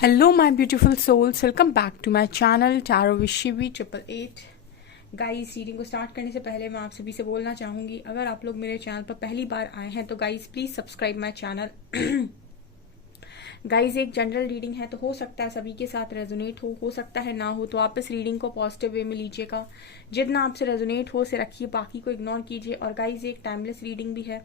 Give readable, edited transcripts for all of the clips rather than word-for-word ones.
Hello, my beautiful souls. Welcome back to my channel Tarot with Shivi 888. Guys, reading को start करने से पहले मैं आप सभी से बोलना चाहूंगी, अगर आप लोग मेरे चैनल पर पहली बार आए हैं तो guys please subscribe my channel. Guys, एक जनरल रीडिंग है तो हो सकता है सभी के साथ रेजोनेट हो सकता है ना हो, तो आप इस रीडिंग को पॉजिटिव वे में लीजिएगा। जितना आपसे रेजोनेट हो से रखिए, बाकी को इग्नोर कीजिए। और गाइस, एक टाइमलेस रीडिंग भी है,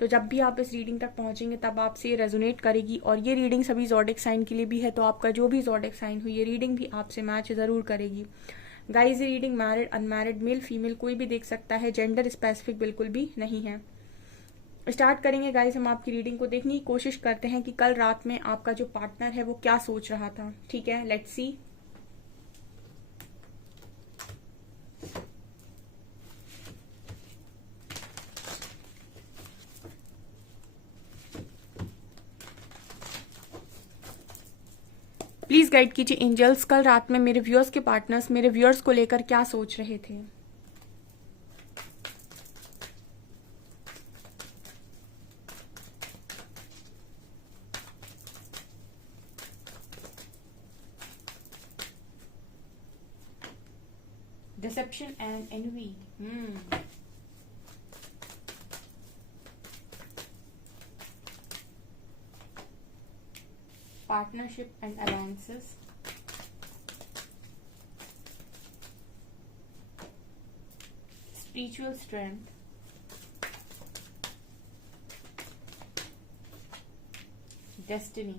तो जब भी आप इस रीडिंग तक पहुंचेंगे तब आपसे रेजोनेट करेगी। और ये रीडिंग सभी ज़ोडिक साइन के लिए भी है, तो आपका जो भी ज़ोडिक साइन हो ये रीडिंग भी आपसे मैच जरूर करेगी। गाइस, ये reading married unmarried male female कोई भी देख सकता है, जेंडर स्पेसिफिक बिल्कुल भी नहीं है। स्टार्ट करेंगे गाइस, हम आपकी रीडिंग को देखने की कोशिश करते हैं कि कल रात में आपका जो पार्टनर है वो क्या सोच रहा था। ठीक है, लेट्स सी। प्लीज गाइड कीजिए एंजल्स, कल रात में मेरे व्यूअर्स के पार्टनर्स मेरे व्यूअर्स को लेकर क्या सोच रहे थे। Deception and envy. Partnership and alliances. Spiritual strength. Destiny.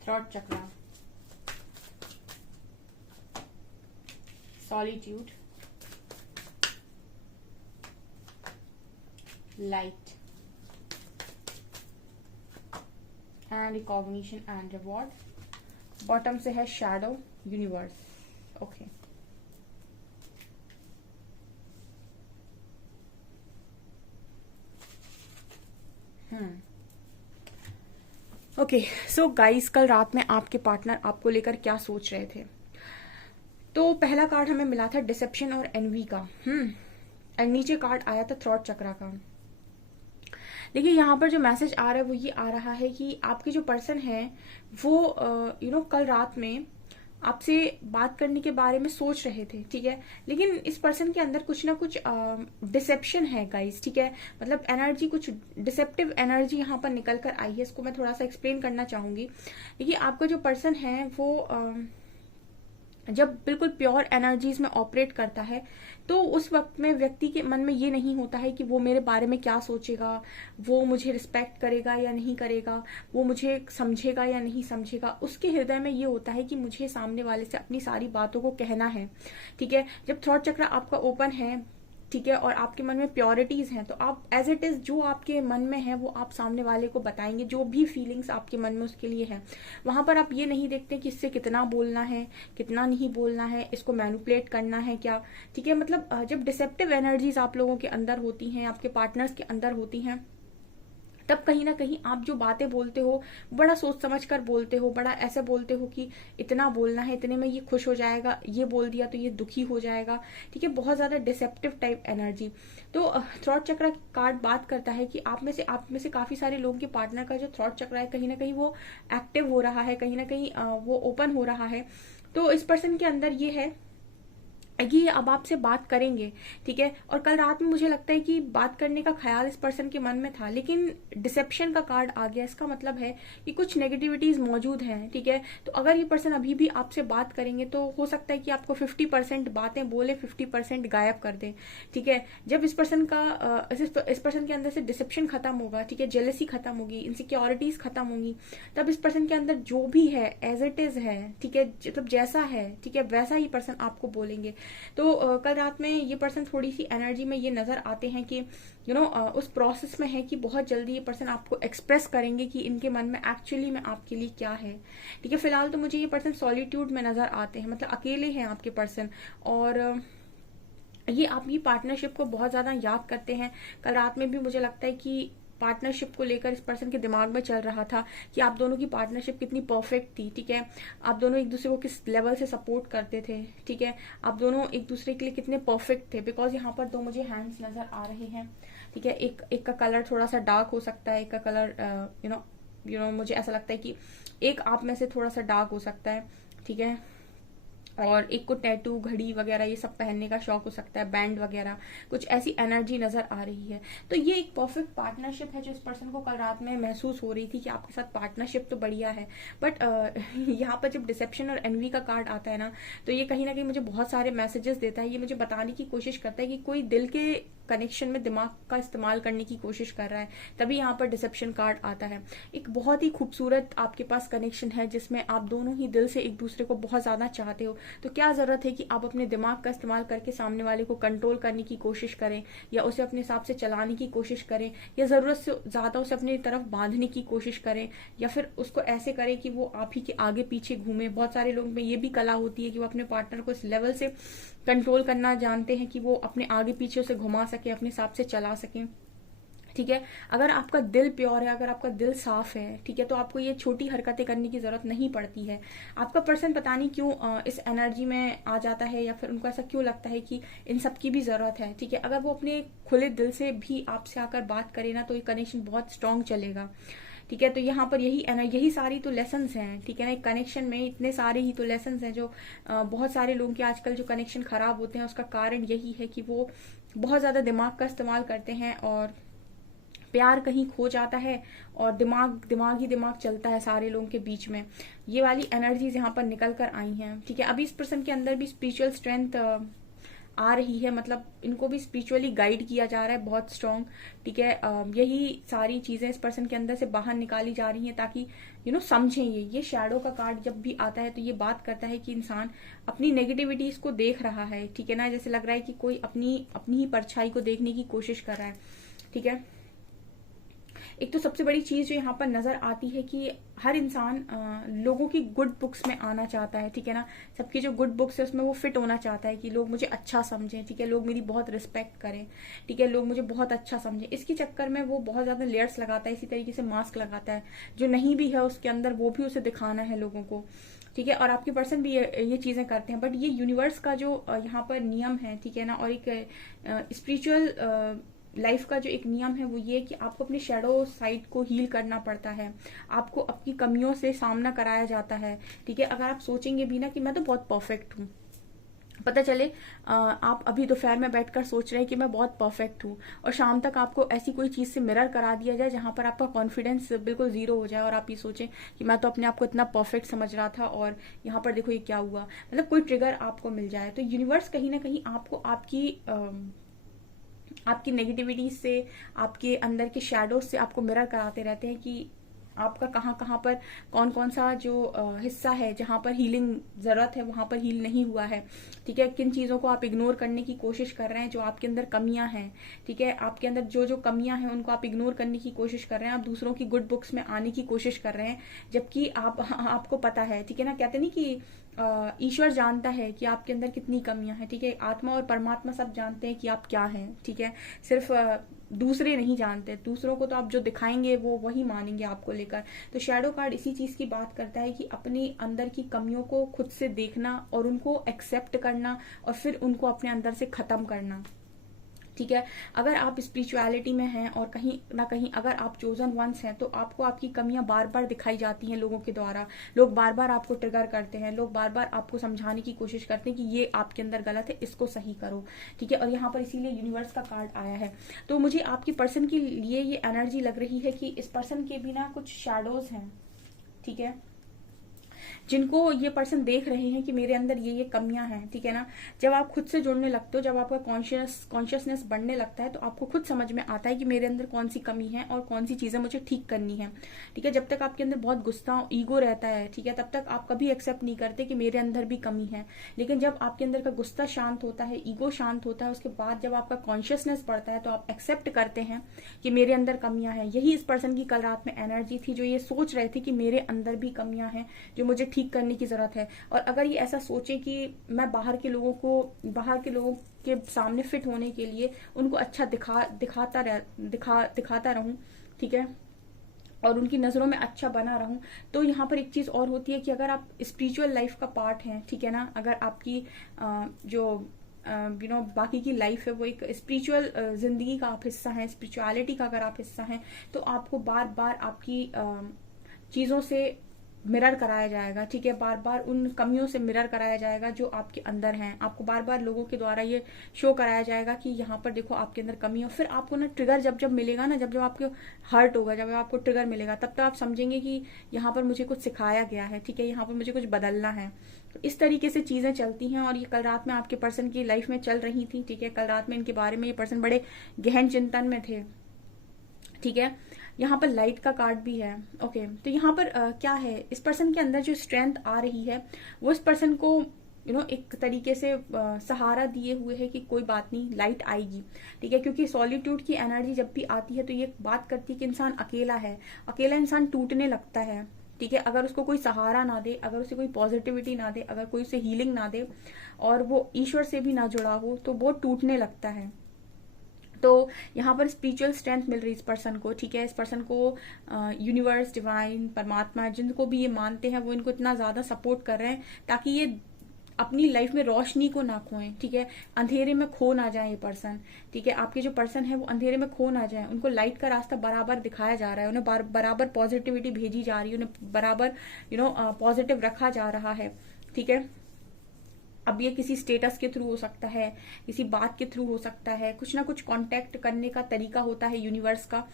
Throat chakra. Solitude. Light and recognition and reward. Bottom से है shadow universe. Okay, okay. So guys, कल रात में आपके पार्टनर आपको लेकर क्या सोच रहे थे। तो पहला कार्ड हमें मिला था डिसेप्शन और एनवी का। और नीचे कार्ड आया था थ्रॉट चक्रा का। देखिए, यहाँ पर जो मैसेज आ रहा है वो ये आ रहा है कि आपके जो पर्सन है वो कल रात में आपसे बात करने के बारे में सोच रहे थे। ठीक है, लेकिन इस पर्सन के अंदर कुछ ना कुछ डिसेप्शन है गाइस। ठीक है, मतलब एनर्जी, कुछ डिसेप्टिव एनर्जी यहाँ पर निकल कर आई है। इसको मैं थोड़ा सा एक्सप्लेन करना चाहूंगी। देखिए, आपका जो पर्सन है वो जब बिल्कुल प्योर एनर्जीज में ऑपरेट करता है तो उस वक्त में व्यक्ति के मन में ये नहीं होता है कि वो मेरे बारे में क्या सोचेगा, वो मुझे रिस्पेक्ट करेगा या नहीं करेगा, वो मुझे समझेगा या नहीं समझेगा। उसके हृदय में ये होता है कि मुझे सामने वाले से अपनी सारी बातों को कहना है। ठीक है, जब थ्रॉट चक्र आपका ओपन है, ठीक है, और आपके मन में प्योरिटीज हैं, तो आप एज इट इज जो आपके मन में है वो आप सामने वाले को बताएंगे। जो भी फीलिंग्स आपके मन में उसके लिए है, वहां पर आप ये नहीं देखते कि इससे कितना बोलना है, कितना नहीं बोलना है, इसको मैनिपुलेट करना है क्या। ठीक है, मतलब जब डिसेप्टिव एनर्जीज आप लोगों के अंदर होती हैं, आपके पार्टनर्स के अंदर होती हैं, तब कहीं ना कहीं आप जो बातें बोलते हो बड़ा सोच समझ कर बोलते हो, बड़ा ऐसे बोलते हो कि इतना बोलना है, इतने में ये खुश हो जाएगा, ये बोल दिया तो ये दुखी हो जाएगा। ठीक है, बहुत ज्यादा डिसेप्टिव टाइप एनर्जी। तो थ्रॉट चक्र कार्ड बात करता है कि आप में से काफी सारे लोगों के पार्टनर का जो थ्रॉट चक्र है कहीं ना कहीं वो एक्टिव हो रहा है, कहीं ना कहीं वो ओपन हो रहा है। तो इस पर्सन के अंदर ये है कि अब आपसे बात करेंगे। ठीक है, और कल रात में मुझे लगता है कि बात करने का ख्याल इस पर्सन के मन में था, लेकिन डिसेप्शन का कार्ड आ गया। इसका मतलब है कि कुछ नेगेटिविटीज मौजूद हैं। ठीक है, तो अगर ये पर्सन अभी भी आपसे बात करेंगे तो हो सकता है कि आपको 50% बातें बोले, 50% गायब कर दें। ठीक है, जब इस पर्सन के अंदर से डिसेप्शन खत्म होगा, ठीक है, जेलसी खत्म होगी, इनसिक्योरिटीज खत्म होंगी, तब इस पर्सन के अंदर जो भी है एज इट इज है। ठीक है, मतलब जैसा है, ठीक है, वैसा ही पर्सन आपको बोलेंगे। तो कल रात में ये पर्सन थोड़ी सी एनर्जी में ये नजर आते हैं कि उस प्रोसेस में है कि बहुत जल्दी ये पर्सन आपको एक्सप्रेस करेंगे कि इनके मन में एक्चुअली में आपके लिए क्या है। ठीक है, फिलहाल तो मुझे ये पर्सन सॉलिट्यूड में नजर आते हैं, मतलब अकेले हैं आपके पर्सन, और ये आपकी पार्टनरशिप को बहुत ज्यादा याद करते हैं। कल रात में भी मुझे लगता है कि पार्टनरशिप को लेकर इस पर्सन के दिमाग में चल रहा था कि आप दोनों की पार्टनरशिप कितनी परफेक्ट थी, ठीक है, आप दोनों एक दूसरे को किस लेवल से सपोर्ट करते थे, ठीक है, आप दोनों एक दूसरे के लिए कितने परफेक्ट थे। बिकॉज यहाँ पर दो मुझे हैंड्स नजर आ रहे हैं, ठीक है, एक का कलर थोड़ा सा डार्क हो सकता है, एक का कलर यू नो मुझे ऐसा लगता है कि एक आप में से थोड़ा सा डार्क हो सकता है, ठीक है, और एक को टैटू, घड़ी वगैरह ये सब पहनने का शौक हो सकता है, बैंड वगैरह, कुछ ऐसी एनर्जी नजर आ रही है। तो ये एक परफेक्ट पार्टनरशिप है जो इस पर्सन को कल रात में महसूस हो रही थी कि आपके साथ पार्टनरशिप तो बढ़िया है। बट यहाँ पर जब डिसेप्शन और एनवी का कार्ड आता है ना, तो ये कहीं ना कहीं मुझे बहुत सारे मैसेजेस देता है। ये मुझे बताने की कोशिश करता है कि कोई दिल के कनेक्शन में दिमाग का इस्तेमाल करने की कोशिश कर रहा है, तभी यहाँ पर डिसेप्शन कार्ड आता है। एक बहुत ही खूबसूरत आपके पास कनेक्शन है जिसमें आप दोनों ही दिल से एक दूसरे को बहुत ज्यादा चाहते हो। तो क्या जरूरत है कि आप अपने दिमाग का इस्तेमाल करके सामने वाले को कंट्रोल करने की कोशिश करें, या उसे अपने हिसाब से चलाने की कोशिश करें, या जरूरत से ज्यादा उसे अपनी तरफ बांधने की कोशिश करें, या फिर उसको ऐसे करें कि वो आप ही के आगे पीछे घूमे। बहुत सारे लोग में ये भी कला होती है कि वो अपने पार्टनर को इस लेवल से कंट्रोल करना जानते हैं कि वो अपने आगे पीछे उसे घुमा सके, अपने हिसाब से चला सके, ठीक है। अगर आपका दिल प्योर है, अगर आपका दिल साफ है, ठीक है, तो आपको ये छोटी हरकतें करने की जरूरत नहीं पड़ती है। आपका पर्सन पता नहीं क्यों इस एनर्जी में आ जाता है, या फिर उनको ऐसा क्यों लगता है कि इन सब की भी जरूरत है, ठीक है। अगर वो अपने खुले दिल से भी आपसे आकर बात करे ना, तो ये कनेक्शन बहुत स्ट्रांग चलेगा, ठीक है। तो यहाँ पर यही सारी तो लेसन्स हैं, ठीक है ना। एक कनेक्शन में इतने सारे ही तो लेसन्स हैं जो बहुत सारे लोगों के आजकल जो कनेक्शन खराब होते हैं उसका कारण यही है कि वो बहुत ज्यादा दिमाग का इस्तेमाल करते हैं और प्यार कहीं खो जाता है, और दिमाग चलता है सारे लोगों के बीच में। ये वाली एनर्जीज यहाँ पर निकल कर आई हैं, ठीक है। अभी इस पर्सन के अंदर भी स्पिरिचुअल स्ट्रेंथ आ रही है, मतलब इनको भी स्पिरिचुअली गाइड किया जा रहा है बहुत स्ट्रांग, ठीक है। यही सारी चीजें इस पर्सन के अंदर से बाहर निकाली जा रही हैं ताकि समझें। ये शैडो का कार्ड जब भी आता है तो ये बात करता है कि इंसान अपनी नेगेटिविटीज को देख रहा है, ठीक है ना। जैसे लग रहा है कि कोई अपनी ही परछाई को देखने की कोशिश कर रहा है, ठीक है। एक तो सबसे बड़ी चीज जो यहाँ पर नजर आती है कि हर इंसान लोगों की गुड बुक्स में आना चाहता है, ठीक है ना। सबकी जो गुड बुक्स है उसमें वो फिट होना चाहता है कि लोग मुझे अच्छा समझें, ठीक है, लोग मेरी बहुत रिस्पेक्ट करें, ठीक है, लोग मुझे बहुत अच्छा समझें। इसके चक्कर में वो बहुत ज्यादा लेयर्स लगाता है, इसी तरीके से मास्क लगाता है। जो नहीं भी है उसके अंदर वो भी उसे दिखाना है लोगों को, ठीक है। और आपके पर्सन भी ये चीजें करते हैं। बट ये यूनिवर्स का जो यहाँ पर नियम है, ठीक है ना, और एक स्पिरिचुअल लाइफ का जो एक नियम है वो ये कि आपको अपने शैडो साइड को हील करना पड़ता है, आपको अपनी कमियों से सामना कराया जाता है, ठीक है। अगर आप सोचेंगे भी ना कि मैं तो बहुत परफेक्ट हूँ, पता चले आप अभी दोपहर में बैठकर सोच रहे हैं कि मैं बहुत परफेक्ट हूँ, और शाम तक आपको ऐसी कोई चीज से मिरर करा दिया जाए जहां पर आपका कॉन्फिडेंस बिल्कुल जीरो हो जाए, और आप ये सोचें कि मैं तो अपने आप को इतना परफेक्ट समझ रहा था और यहाँ पर देखो ये क्या हुआ। मतलब कोई ट्रिगर आपको मिल जाए। तो यूनिवर्स कहीं ना कहीं आपको आपकी नेगेटिविटी से, आपके अंदर के शैडोज से आपको मिरर कराते रहते हैं कि आपका कहाँ पर कौन कौन सा जो हिस्सा है जहां पर हीलिंग जरूरत है वहां पर हील नहीं हुआ है, ठीक है। किन चीजों को आप इग्नोर करने की कोशिश कर रहे हैं जो आपके अंदर कमियां हैं, ठीक है। आपके अंदर जो कमियां हैं उनको आप इग्नोर करने की कोशिश कर रहे हैं, आप दूसरों की गुड बुक्स में आने की कोशिश कर रहे हैं, जबकि आपको पता है, ठीक है ना। कहते नहीं कि ईश्वर जानता है कि आपके अंदर कितनी कमियां हैं, ठीक है। आत्मा और परमात्मा सब जानते हैं कि आप क्या हैं, ठीक है। सिर्फ दूसरे नहीं जानते। दूसरों को तो आप जो दिखाएंगे वो वही मानेंगे आपको लेकर। तो शैडो कार्ड इसी चीज की बात करता है कि अपने अंदर की कमियों को खुद से देखना और उनको एक्सेप्ट करना और फिर उनको अपने अंदर से खत्म करना, ठीक है। अगर आप स्पिरिचुअलिटी में हैं और कहीं ना कहीं अगर आप चोजन वंस हैं तो आपको आपकी कमियां बार बार दिखाई जाती हैं लोगों के द्वारा। लोग बार बार आपको ट्रिगर करते हैं, लोग बार बार आपको समझाने की कोशिश करते हैं कि ये आपके अंदर गलत है, इसको सही करो, ठीक है। और यहाँ पर इसीलिए यूनिवर्स का कार्ड आया है। तो मुझे आपकी पर्सन के लिए ये एनर्जी लग रही है कि इस पर्सन के बिना कुछ शैडोज हैं, ठीक है, जिनको ये पर्सन देख रहे हैं कि मेरे अंदर ये कमियां हैं, ठीक है ना। जब आप खुद से जुड़ने लगते हो, जब आपका कॉन्शियसनेस बढ़ने लगता है तो आपको खुद समझ में आता है कि मेरे अंदर कौन सी कमी है और कौन सी चीजें मुझे ठीक करनी है, ठीक है। जब तक आपके अंदर बहुत गुस्सा ईगो रहता है, ठीक है, तब तक आप कभी एक्सेप्ट नहीं करते कि मेरे अंदर भी कमी है। लेकिन जब आपके अंदर का गुस्सा शांत होता है, ईगो शांत होता है, उसके बाद जब आपका कॉन्शियसनेस बढ़ता है तो आप एक्सेप्ट करते हैं कि मेरे अंदर कमियां हैं। यही इस पर्सन की कल रात में एनर्जी थी, जो ये सोच रहे थे कि मेरे अंदर भी कमियां हैं जो मुझे ठीक करने की जरूरत है। और अगर ये ऐसा सोचे कि मैं बाहर के लोगों के सामने फिट होने के लिए उनको अच्छा दिखाता रहूं, ठीक है, और उनकी नज़रों में अच्छा बना रहूं। तो यहाँ पर एक चीज़ और होती है कि अगर आप स्पिरिचुअल लाइफ का पार्ट हैं, ठीक है ना, अगर आपकी जो बाकी की लाइफ है वो एक स्पिरिचुअल जिंदगी का आप हिस्सा हैं, स्पिरिचुअलिटी का अगर आप हिस्सा हैं, तो आपको बार बार आपकी चीज़ों से मिरर कराया जाएगा, ठीक है, बार बार उन कमियों से मिरर कराया जाएगा जो आपके अंदर हैं। आपको बार बार लोगों के द्वारा ये शो कराया जाएगा कि यहाँ पर देखो आपके अंदर कमी है। फिर आपको ना ट्रिगर जब जब मिलेगा ना, जब जब आपको हर्ट होगा, जब आपको ट्रिगर मिलेगा, तब तक आप समझेंगे कि यहाँ पर मुझे कुछ सिखाया गया है, ठीक है, यहाँ पर मुझे कुछ बदलना है। तो इस तरीके से चीज़ें चलती हैं, और ये कल रात में आपके पर्सन की लाइफ में चल रही थी, ठीक है। कल रात में इनके बारे में ये पर्सन बड़े गहन चिंतन में थे, ठीक है। यहाँ पर लाइट का कार्ड भी है। ओके, तो यहाँ पर क्या है, इस पर्सन के अंदर जो स्ट्रेंथ आ रही है वो इस पर्सन को एक तरीके से सहारा दिए हुए है कि कोई बात नहीं, लाइट आएगी, ठीक है। क्योंकि सॉलिट्यूड की एनर्जी जब भी आती है तो ये बात करती है कि इंसान अकेला है, अकेला इंसान टूटने लगता है, ठीक है। अगर उसको कोई सहारा ना दे, अगर उसे कोई पॉजिटिविटी ना दे, अगर कोई उसे हीलिंग ना दे, और वो ईश्वर से भी ना जुड़ा हो, तो वो टूटने लगता है। तो यहाँ पर स्पिरिचुअल स्ट्रेंथ मिल रही है इस पर्सन को, ठीक है। इस पर्सन को यूनिवर्स, डिवाइन, परमात्मा, जिनको भी ये मानते हैं वो इनको इतना ज्यादा सपोर्ट कर रहे हैं ताकि ये अपनी लाइफ में रोशनी को ना खोएं, ठीक है, अंधेरे में खो ना जाए ये पर्सन, ठीक है। आपके जो पर्सन है वो अंधेरे में खो ना जाए, उनको लाइट का रास्ता बराबर दिखाया जा रहा है, उन्हें बराबर पॉजिटिविटी भेजी जा रही है, उन्हें बराबर पॉजिटिव रखा जा रहा है, ठीक है। अब ये किसी स्टेटस के थ्रू हो सकता है, किसी बात के थ्रू हो सकता है, कुछ ना कुछ कांटेक्ट करने का तरीका होता है यूनिवर्स का,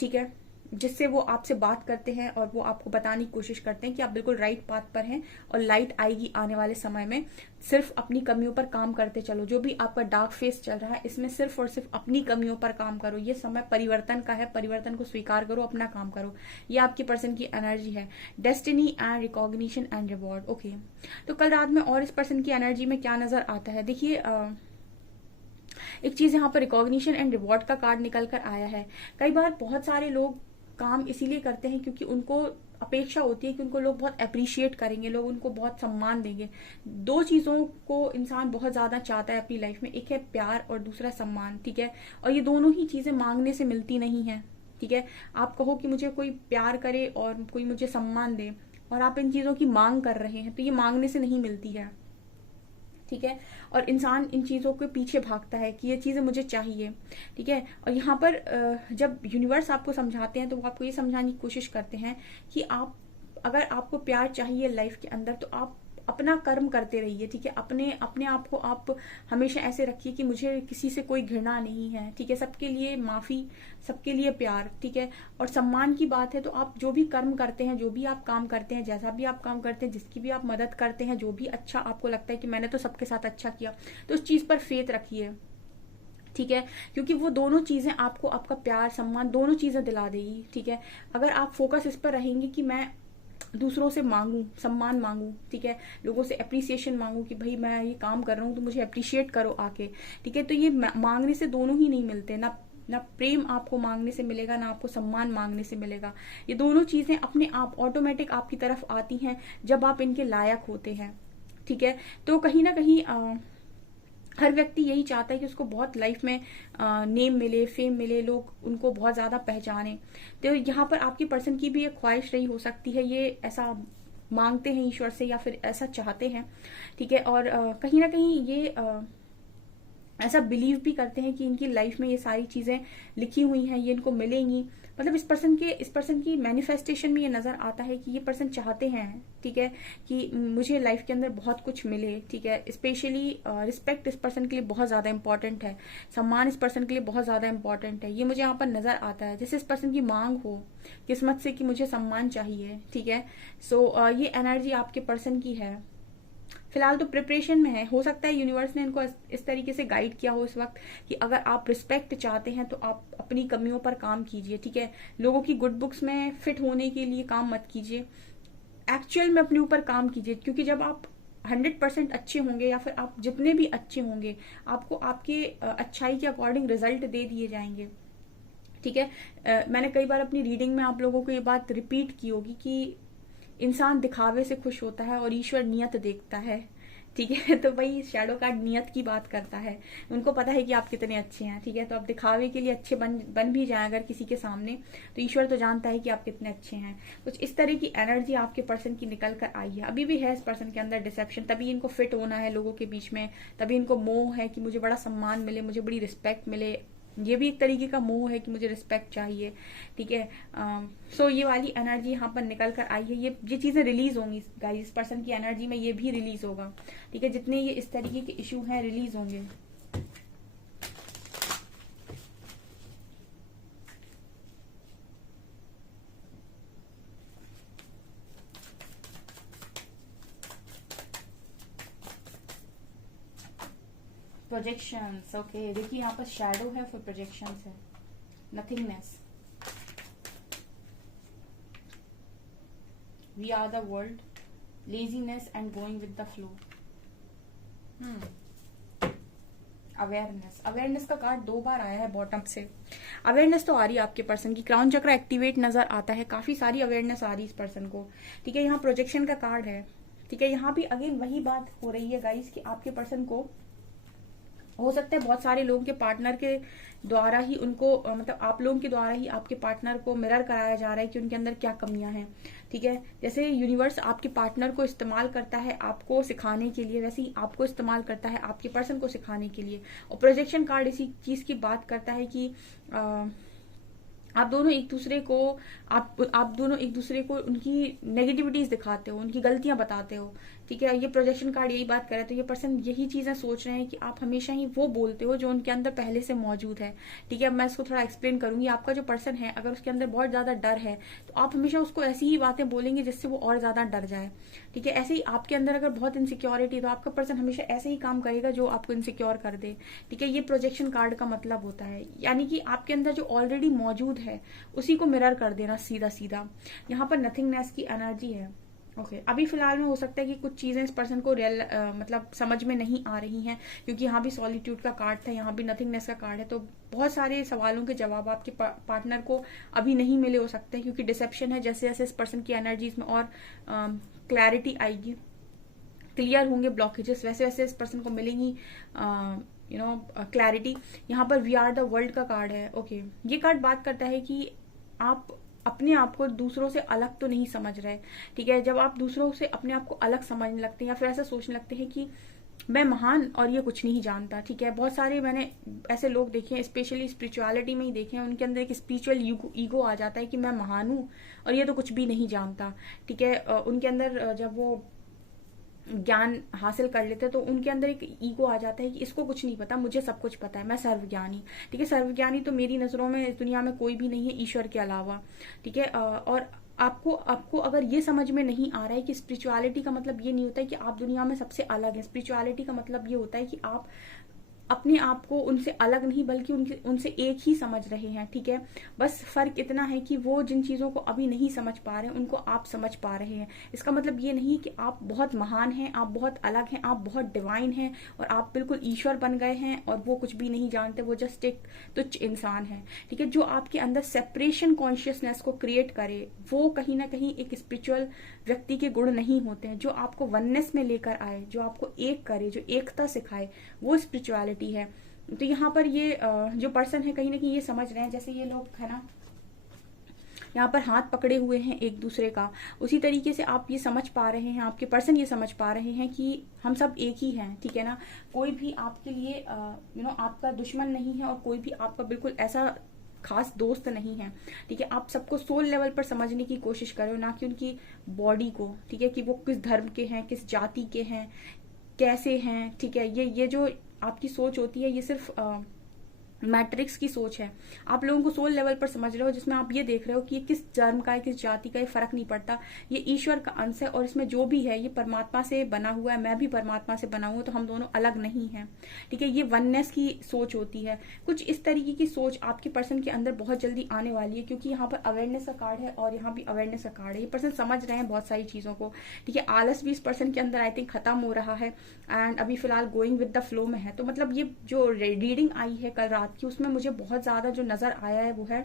ठीक है, जिससे वो आपसे बात करते हैं और वो आपको बताने की कोशिश करते हैं कि आप बिल्कुल राइट पाथ पर हैं और लाइट आएगी आने वाले समय में। सिर्फ अपनी कमियों पर काम करते चलो, जो भी आपका डार्क फेस चल रहा है इसमें सिर्फ और सिर्फ अपनी कमियों पर काम करो। ये समय परिवर्तन का है, परिवर्तन को स्वीकार करो, अपना काम करो। ये आपकी पर्सन की एनर्जी है, destiny and recognition and reward. Okay, तो कल रात में और इस पर्सन की एनर्जी में क्या नजर आता है, देखिए एक चीज यहाँ पर रिकॉग्निशन एंड रिवॉर्ड का कार्ड निकल कर आया है। कई बार बहुत सारे लोग काम इसीलिए करते हैं क्योंकि उनको अपेक्षा होती है कि उनको लोग बहुत अप्रिशिएट करेंगे, लोग उनको बहुत सम्मान देंगे। दो चीजों को इंसान बहुत ज्यादा चाहता है अपनी लाइफ में, एक है प्यार और दूसरा सम्मान, ठीक है। और ये दोनों ही चीजें मांगने से मिलती नहीं है, ठीक है। आप कहो कि मुझे कोई प्यार करे और कोई मुझे सम्मान दे, और आप इन चीजों की मांग कर रहे हैं, तो ये मांगने से नहीं मिलती है, ठीक है। और इंसान इन चीजों के पीछे भागता है कि ये चीजें मुझे चाहिए, ठीक है। और यहाँ पर जब यूनिवर्स आपको समझाते हैं तो वो आपको ये समझाने की कोशिश करते हैं कि आप, अगर आपको प्यार चाहिए लाइफ के अंदर, तो आप अपना कर्म करते रहिए, ठीक है। अपने अपने आप को आप हमेशा ऐसे रखिए कि मुझे किसी से कोई घृणा नहीं है, ठीक है। सबके लिए माफी, सबके लिए प्यार, ठीक है। और सम्मान की बात है तो आप जो भी कर्म करते हैं, जो भी आप काम करते हैं, जैसा भी आप काम करते हैं, जिसकी भी आप मदद करते हैं, जो भी अच्छा आपको लगता है कि मैंने तो सबके साथ अच्छा किया, तो उस चीज पर फेथ रखिए, ठीक है। क्योंकि वो दोनों चीजें आपको आपका प्यार, सम्मान, दोनों चीजें दिला देगी, ठीक है। अगर आप फोकस इस पर रहेंगे कि मैं दूसरों से मांगू, सम्मान मांगू, ठीक है, लोगों से अप्रिसिएशन मांगू कि भाई मैं ये काम कर रहा हूँ तो मुझे अप्रिशिएट करो आके, ठीक है। तो ये मांगने से दोनों ही नहीं मिलते, ना प्रेम आपको मांगने से मिलेगा, ना आपको सम्मान मांगने से मिलेगा। ये दोनों चीजें अपने आप ऑटोमेटिक आपकी तरफ आती हैं जब आप इनके लायक होते हैं, ठीक है। तो कहीं ना कहीं हर व्यक्ति यही चाहता है कि उसको बहुत लाइफ में नेम मिले, फेम मिले, लोग उनको बहुत ज्यादा पहचाने। तो यहाँ पर आपकी पर्सन की भी एक ख्वाहिश रही हो सकती है, ये ऐसा मांगते हैं ईश्वर से या फिर ऐसा चाहते हैं, ठीक है। और कहीं ना कहीं ये ऐसा बिलीव भी करते हैं कि इनकी लाइफ में ये सारी चीजें लिखी हुई हैं, ये इनको मिलेंगी। मतलब इस पर्सन की मैनिफेस्टेशन में ये नजर आता है कि ये पर्सन चाहते हैं, ठीक है, कि मुझे लाइफ के अंदर बहुत कुछ मिले, ठीक है। स्पेशली रिस्पेक्ट इस पर्सन के लिए बहुत ज्यादा इंपॉर्टेंट है, सम्मान इस पर्सन के लिए बहुत ज्यादा इंपॉर्टेंट है। ये मुझे यहाँ पर नजर आता है जैसे इस पर्सन की मांग हो किस्मत से कि मुझे सम्मान चाहिए, ठीक है। सो ये एनर्जी आपके पर्सन की है। फिलहाल तो प्रिपरेशन में है, हो सकता है यूनिवर्स ने इनको इस तरीके से गाइड किया हो इस वक्त कि अगर आप रिस्पेक्ट चाहते हैं तो आप अपनी कमियों पर काम कीजिए, ठीक है। लोगों की गुड बुक्स में फिट होने के लिए काम मत कीजिए, एक्चुअल में अपने ऊपर काम कीजिए। क्योंकि जब आप 100% अच्छे होंगे या फिर आप जितने भी अच्छे होंगे, आपको आपके अच्छाई के अकॉर्डिंग रिजल्ट दे दिए जाएंगे, ठीक है। मैंने कई बार अपनी रीडिंग में आप लोगों को ये बात रिपीट की होगी कि इंसान दिखावे से खुश होता है और ईश्वर नियत देखता है, ठीक है। तो भाई शैडो कार्ड नियत की बात करता है, उनको पता है कि आप कितने अच्छे हैं, ठीक है। तो आप दिखावे के लिए अच्छे बन भी जाए अगर किसी के सामने, तो ईश्वर तो जानता है कि आप कितने अच्छे हैं। कुछ इस तरह की एनर्जी आपके पर्सन की निकल कर आई है, अभी भी है इस पर्सन के अंदर डिसेप्शन, तभी इनको फिट होना है लोगों के बीच में, तभी इनको मोह है कि मुझे बड़ा सम्मान मिले, मुझे बड़ी रिस्पेक्ट मिले। ये भी एक तरीके का मोह है कि मुझे रिस्पेक्ट चाहिए, ठीक है। सो ये वाली एनर्जी यहाँ पर निकल कर आई है, ये चीजें रिलीज होंगी गाइस, इस पर्सन की एनर्जी में ये भी रिलीज होगा, ठीक है। जितने ये इस तरीके के इशू हैं रिलीज होंगे। प्रोजेक्शंस, ओके, देखिए यहाँ पर शैडो है, फिर प्रोजेक्शंस है, nothingness, we are the world, laziness and going with the flow, awareness. Awareness का कार्ड 2 बार आया है बॉटम से। अवेयरनेस तो आ रही है आपके पर्सन की, क्राउन चक्र एक्टिवेट नजर आता है, काफी सारी अवेयरनेस आ रही है इस पर्सन को, ठीक है। यहाँ प्रोजेक्शन का कार्ड है, ठीक है। यहाँ भी अगेन वही बात हो रही है गाइस कि आपके पर्सन को हो सकता है बहुत सारे लोगों के पार्टनर के द्वारा ही उनको मतलब आप लोगों के द्वारा ही आपके पार्टनर को मिरर कराया जा रहा है कि उनके अंदर क्या कमियां हैं, ठीक है। जैसे यूनिवर्स आपके पार्टनर को इस्तेमाल करता है आपको सिखाने के लिए, वैसे ही आपको इस्तेमाल करता है आपके पर्सन को सिखाने के लिए। और प्रोजेक्शन कार्ड इसी चीज की बात करता है कि आप दोनों एक दूसरे को आप दोनों एक दूसरे को उनकी नेगेटिविटीज दिखाते हो, उनकी गलतियां बताते हो, ठीक है। ये प्रोजेक्शन कार्ड यही बात कर रहे, तो ये पर्सन यही चीजें सोच रहे हैं कि आप हमेशा ही वो बोलते हो जो उनके अंदर पहले से मौजूद है, ठीक है। मैं इसको थोड़ा एक्सप्लेन करूंगी। आपका जो पर्सन है अगर उसके अंदर बहुत ज्यादा डर है तो आप हमेशा उसको ऐसी ही बातें बोलेंगे जिससे वो और ज्यादा डर जाए, ठीक है। ऐसे ही आपके अंदर अगर बहुत इनसिक्योरिटी तो आपका पर्सन हमेशा ऐसे ही काम करेगा जो आपको इनसिक्योर कर दे, ठीक है। ये प्रोजेक्शन कार्ड का मतलब होता है, यानी कि आपके अंदर जो ऑलरेडी मौजूद है उसी को मिरर कर देना सीधा सीधा। यहाँ पर नथिंगनेस की एनर्जी है, ओके। अभी फिलहाल में हो सकता है कि कुछ चीजें इस पर्सन को रियल मतलब समझ में नहीं आ रही हैं, क्योंकि यहाँ भी सॉलिट्यूड का कार्ड था, यहाँ भी नथिंगनेस का कार्ड है, तो बहुत सारे सवालों के जवाब आपके पार्टनर को अभी नहीं मिले हो सकते हैं, क्योंकि डिसेप्शन है। जैसे जैसे इस पर्सन की एनर्जीज में और क्लैरिटी आएगी, क्लियर होंगे ब्लॉकेजेस, वैसे वैसे इस पर्सन को मिलेंगी क्लैरिटी। यहाँ पर वी आर द वर्ल्ड का कार्ड है, ओके। ये कार्ड बात करता है कि आप अपने आप को दूसरों से अलग तो नहीं समझ रहे, ठीक है। जब आप दूसरों से अपने आप को अलग समझने लगते हैं या फिर ऐसा सोचने लगते हैं कि मैं महान और ये कुछ नहीं जानता, ठीक है। बहुत सारे मैंने ऐसे लोग देखे हैं, स्पेशली स्पिरिचुअलिटी में ही देखे हैं, उनके अंदर एक स्पिरिचुअल ईगो आ जाता है कि मैं महान हूं और ये तो कुछ भी नहीं जानता, ठीक है। उनके अंदर जब वो ज्ञान हासिल कर लेते हैं तो उनके अंदर एक ईगो आ जाता है कि इसको कुछ नहीं पता, मुझे सब कुछ पता है, मैं सर्वज्ञानी, ठीक है। सर्वज्ञानी तो मेरी नजरों में इस दुनिया में कोई भी नहीं है ईश्वर के अलावा, ठीक है। और आपको आपको अगर ये समझ में नहीं आ रहा है कि स्पिरिचुअलिटी का मतलब ये नहीं होता है कि आप दुनिया में सबसे अलग है। स्पिरिचुअलिटी का मतलब ये होता है कि आप अपने आप को उनसे अलग नहीं बल्कि उनसे एक ही समझ रहे हैं, ठीक है। बस फर्क इतना है कि वो जिन चीजों को अभी नहीं समझ पा रहे हैं उनको आप समझ पा रहे हैं। इसका मतलब ये नहीं कि आप बहुत महान हैं, आप बहुत अलग हैं, आप बहुत डिवाइन हैं और आप बिल्कुल ईश्वर बन गए हैं और वो कुछ भी नहीं जानते, वो जस्ट एक तुच्छ इंसान है, ठीक है। जो आपके अंदर सेपरेशन कॉन्शियसनेस को क्रिएट करे वो कहीं ना कहीं एक स्पिरिचुअल व्यक्ति के गुण नहीं होते हैं। जो आपको वननेस में लेकर आए, जो आपको एक करे, जो एकता सिखाए, वो स्पिरिचुअलिटी है। तो यहाँ पर ये जो पर्सन है कहीं ना कहीं ये समझ रहे हैं, जैसे ये लोग है ना यहाँ पर हाथ पकड़े हुए हैं एक दूसरे का, उसी तरीके से आप ये समझ पा रहे हैं, आपके पर्सन ये समझ पा रहे हैं कि हम सब एक ही हैं, ठीक है ना। कोई भी आपके लिए आपका दुश्मन नहीं है और कोई भी आपका बिल्कुल ऐसा खास दोस्त नहीं है, ठीक है। आप सबको सोल लेवल पर समझने की कोशिश करो, ना कि उनकी बॉडी को, ठीक है, कि वो किस धर्म के हैं, किस जाति के हैं, कैसे हैं, ठीक है। ये जो आपकी सोच होती है ये सिर्फ मैट्रिक्स की सोच है। आप लोगों को सोल लेवल पर समझ रहे हो, जिसमें आप ये देख रहे हो कि ये किस धर्म का है, किस जाति का, ये फर्क नहीं पड़ता, ये ईश्वर का अंश है और इसमें जो भी है ये परमात्मा से बना हुआ है, मैं भी परमात्मा से बना हुआ, तो हम दोनों अलग नहीं हैं, ठीक है। ये वननेस की सोच होती है। कुछ इस तरीके की सोच आपके पर्सन के अंदर बहुत जल्दी आने वाली है, क्योंकि यहाँ पर अवेयरनेस का कार्ड है और यहाँ भी अवेयरनेस का कार्ड है। ये पर्सन समझ रहे हैं बहुत सारी चीजों को, ठीक है। आलस भी इस पर्सन के अंदर आई थिंक खत्म हो रहा है एंड अभी फिलहाल गोइंग विद द फ्लो में है। तो मतलब ये जो रीडिंग आई है कल रात की, उसमें मुझे बहुत ज्यादा जो नजर आया है वो है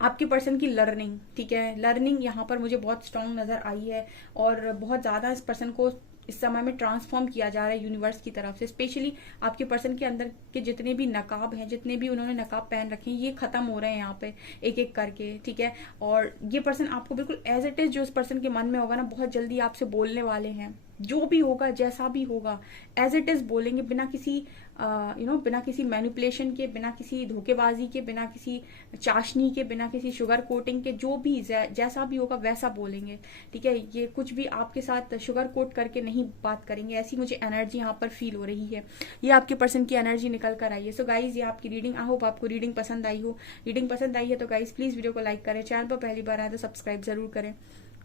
आपके पर्सन की लर्निंग, ठीक है। लर्निंग यहाँ पर मुझे बहुत स्ट्रांग नजर आई है और बहुत ज्यादा इस पर्सन को इस समय में ट्रांसफॉर्म किया जा रहा है यूनिवर्स की तरफ से। स्पेशली आपके पर्सन के अंदर के जितने भी नकाब हैं, जितने भी उन्होंने नकाब पहन रखे हैं, ये खत्म हो रहे हैं यहाँ पे एक एक करके, ठीक है। और ये पर्सन आपको बिल्कुल एज इट इज जो उस पर्सन के मन में होगा ना, बहुत जल्दी आपसे बोलने वाले हैं। जो भी होगा, जैसा भी होगा, एज इट इज बोलेंगे, बिना किसी बिना किसी मैनिपुलेशन के, बिना किसी धोखेबाजी के, बिना किसी चाशनी के, बिना किसी शुगर कोटिंग के। जो भी जैसा भी होगा वैसा बोलेंगे, ठीक है। ये कुछ भी आपके साथ शुगर कोट करके नहीं बात करेंगे, ऐसी मुझे एनर्जी यहाँ पर फील हो रही है। ये आपके पर्सन की एनर्जी निकल कर आई है। सो गाइज, ये आपकी रीडिंग, आई होप आपको रीडिंग पसंद आई हो। रीडिंग पसंद आई है तो गाइज प्लीज वीडियो को लाइक करें, चैनल पर पहली बार आए तो सब्सक्राइब जरूर करें।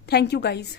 Thank you guys.